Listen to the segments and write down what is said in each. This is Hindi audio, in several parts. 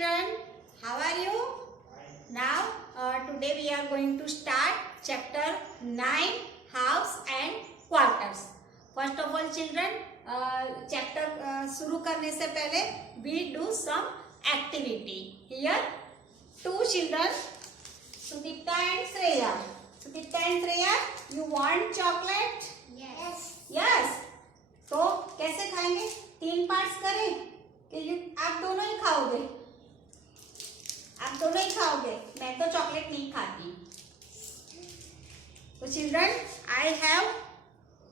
children, how are you? Now today we are going to start chapter 9 halves and quarters. First of all children, chapter शुरू करने से पहले we do some activity. Here two children, Sudipta and Shreya. Sudipta and Shreya, you want chocolate? Yes. Yes. तो कैसे खाएंगे? 3 पार्ट्स करें कि आप दोनों ही खाओगे? आप दोनों ही खाओगे, मैं तो चॉकलेट नहीं खाती. तो children, I have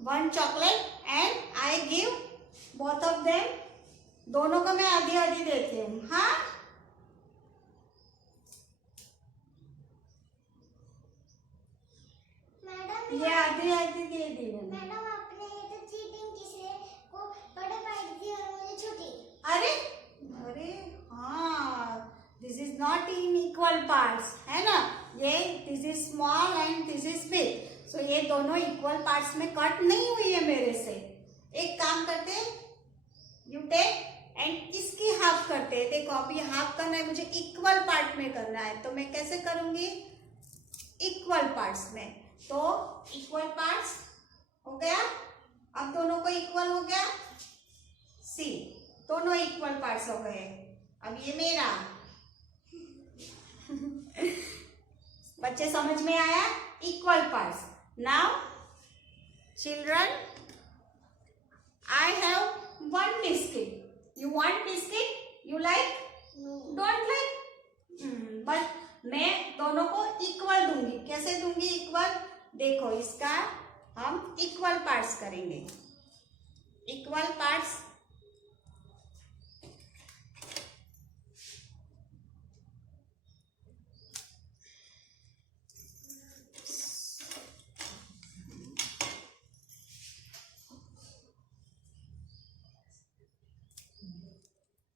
1 chocolate and I give both of them. दोनों को मैं आधी आधी देती हूँ. हाँ, मैडम ये आधी आधी दे दी मैंने. मैडम आपने ये तो चीटिंग किसी को बड़े पार्ट दी और मुझे छोटी. अरे अरे हाँ, this is not in equal parts, है ना. ये this is small and this is big. So ये दोनों इक्वल पार्ट्स में कट नहीं हुई है मेरे से. एक काम करते हैं, यू टेक एंड इसकी हाफ करते हैं. देखो अभी हाफ करना है, मुझे इक्वल पार्ट में करना है. तो मैं कैसे करूंगी? इक्वल पार्ट्स में. तो इक्वल पार्ट्स हो गया. अब दोनों को इक्वल हो गया. सी, दोनों इक्वल पार्ट्स हो गए. अब ये मेरा. बच्चे समझ में आया? Equal parts. Now children, I have 1 biscuit. You want biscuit? You like? Don't like? But मैं दोनों को इक्वल दूंगी. कैसे दूंगी इक्वल? देखो, इसका हम इक्वल पार्ट्स करेंगे. Equal parts.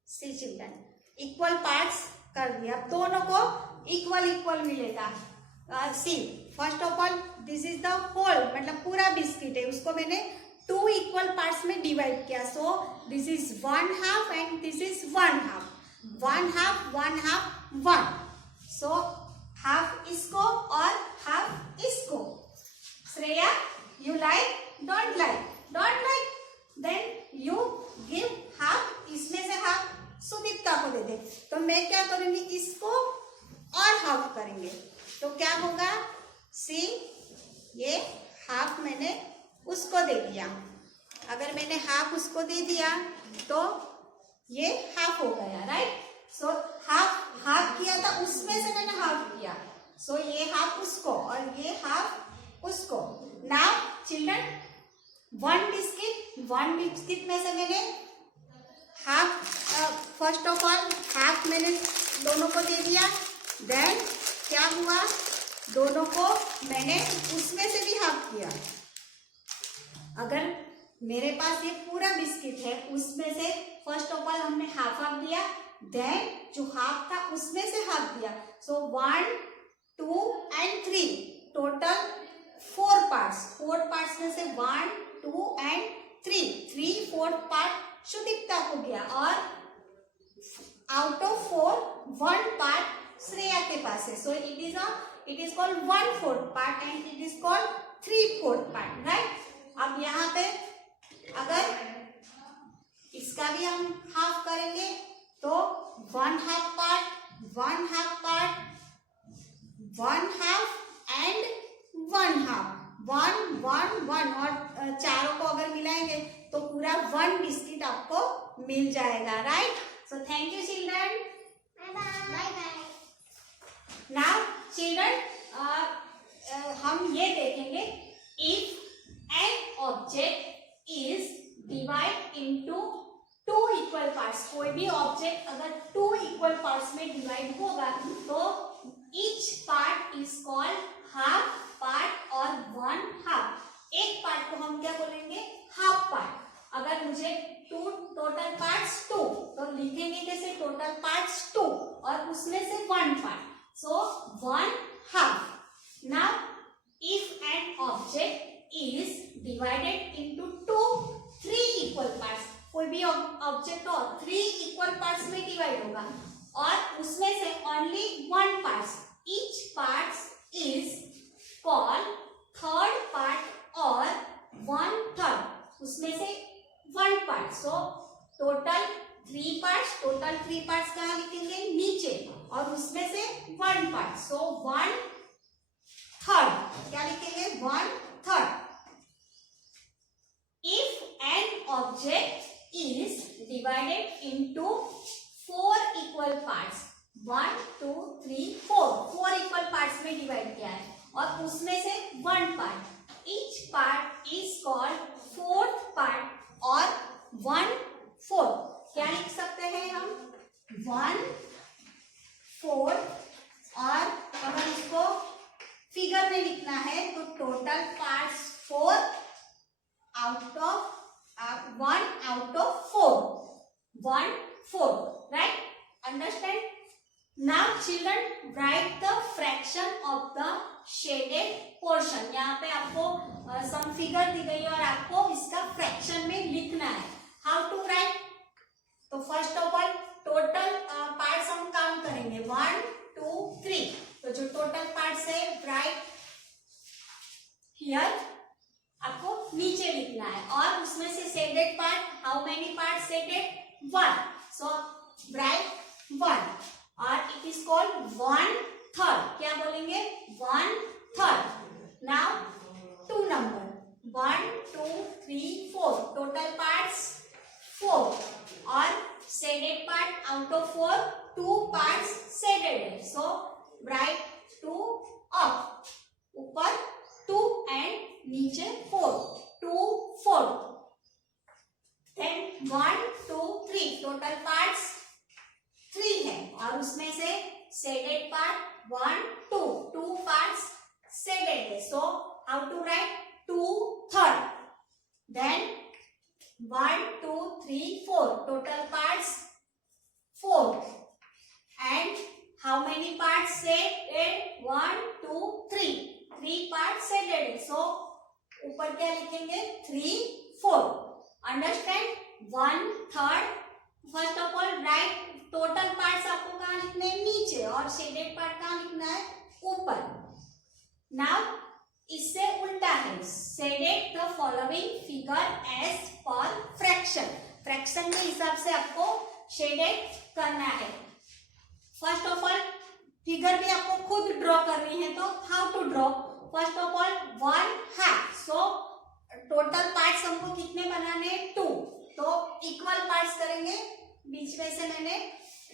See children, equal parts कर दिया. अब दोनों को इक्वल इक्वल मिलेगा. See, first of all this is the whole, मतलब पूरा बिस्किट है, उसको मैंने 2 इक्वल पार्ट्स में डिवाइड किया. So this is 1 half and this is 1 half. 1 half 1 half 1. So half इसको और हाफ इसको. Shreya, you like? Don't like? Don't like? Then you give half. इसमें से हाफ सुदीप्ता को दे दे. तो मैं क्या करूंगी? इसको और हाफ करेंगे. तो क्या होगा? सी, ये हाफ मैंने उसको दे दिया. अगर मैंने हाफ उसको दे दिया तो ये हाफ हो गया, राइट. सो हाफ हाफ किया था, उसमें से मैंने हाफ किया. सो ये हाफ उसको और ये हाफ उसको. नाउ चिल्ड्रन, 1 बिस्किट में से मैंने half, first of all half मैंने दोनों को दे दिया. देन क्या हुआ? दोनों को मैंने उसमें से भी हाफ किया. अगर मेरे पास ये पूरा बिस्किट है, उसमें से फर्स्ट ऑफ ऑल हमने हाफ हाफ दिया. देन जो हाफ था उसमें से हाफ दिया. सो 1 2 एंड 3, टोटल 4 पार्ट्स. 4 पार्ट्स में से 1 2 एंड 3 4 पार्ट सुदीप्ता को गया और आउट ऑफ 4 1 पार्ट श्रेया के पास है. So it is called 1/4 part and it is called 3/4 part, right. अब यहाँ पे अगर इसका भी हम हाफ करेंगे तो 1 half part 1 half part 1 half and 1 half. 1 1 1 और चारों को अगर मिलाएंगे तो पूरा 1 बिस्किट आपको मिल जाएगा, right. So thank you children. Bye bye. Now children, हम ये देखेंगे, if an object is divide into 2 equal parts. कोई भी ऑब्जेक्ट अगर 2 इक्वल पार्ट्स में डिवाइड होगा तो each part is called half part और 1 हाफ. एक पार्ट को हम क्या बोलेंगे? Half part. अगर मुझे 2 टोटल पार्ट्स 2, तो लिखेंगे कैसे? टोटल पार्ट्स 2 और उसमें से 1 part. So 1 half. Now if an object is divided into 3 equal parts. कोई भी ऑब्जेक्ट हो 3 इक्वल पार्ट्स में डिवाइड होगा और is called third part or 1/3. उसमें से 1 part. So total 3 parts. Total 3 parts कहाँ लिखेंगे? नीचे. और उसमें से 1 part. So 1/3. क्या लिखेंगे? 1/3. If an object is divided into 4 equal parts, 1, 2, 3, 4, 4 equal parts में डिवाइड किया है और उसमें से 1 part, each part is called fourth part और 1/4. क्या लिख सकते हैं हम? 1/4. और अगर इसको फिगर में लिखना है तो total parts 4 out of 1 out of 4. 1/4. Right? Understand? Now children write the fraction of the shaded portion. यहाँ पे आपको some figure दी गई है और आपको इसका fraction में लिखना है. How to write? तो first of all total parts हम काउंट करेंगे. 1, 2, 3. तो जो total parts है write here. आपको नीचे लिखना है और उसमें से shaded part, how many parts shaded? 1. So write 1 और it is called 1/3. क्या बोलेंगे? 1/3. Now 2 number 1, 2, 3, 4. Total parts 4 और shaded part out of 4 2 parts shaded है. So write 2 up. ऊपर 2 and नीचे 4. 2, 4. Then 1, 2, 3. Total parts 3 है और उसमें से shaded part 1, 2. 2 parts shaded है. So how to write? 2/3. Then 1, 2, 3, 4. Total parts 4. And how many parts shaded? 1, 2, 3. 3 parts shaded है. So ऊपर क्या लिखेंगे? 3, 4. Understand? 1/3. First of all write total parts आपको कहाँ लिखने हैं? नीचे. और shaded part कहाँ लिखना है? ऊपर. Now इससे उल्टा है. Shaded the following figure as per fraction. Fraction के हिसाब से आपको shaded करना है. First of all फिगर भी आपको खुद ड्रॉ करनी है. तो how to draw? First of all 1/2. So total parts हमको कितने बनाने हैं? 2. तो इक्वल पार्ट्स करेंगे. बीच में से मैंने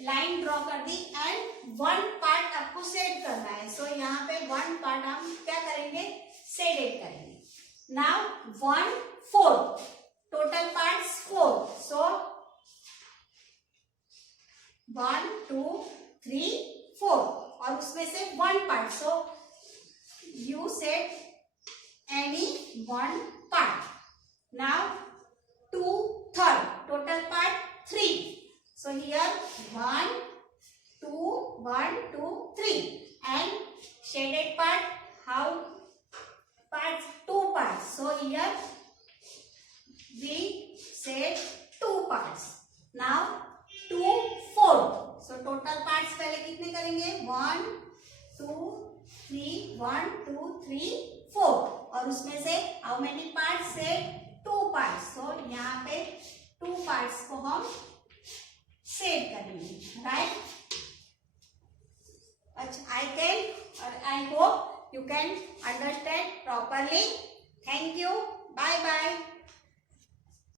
लाइन ड्रॉ कर दी एंड 1 पार्ट आपको शेड करना है. सो यहाँ पे 1 पार्ट हम क्या करेंगे? शेडेड करेंगे. नाउ 1/4. Total parts 4. सो 1, 2, 3, 4 और उसमें से 1 part. So you said any 1 part. Now 2/3. Total part 3. So here 1, 2, 1, 2, 3. And shaded part, how parts? 2 parts. So here we said 2 parts. Now 2/4. So total parts पहले कितने करेंगे? 1, 2, 3, 1, 2, 3, 4 और उसमें से how many parts है? 2 parts. So यहाँ पे 2 parts को हम शेड करेंगे. राइट? अच्छा, I hope you can understand properly. Thank you. Bye bye.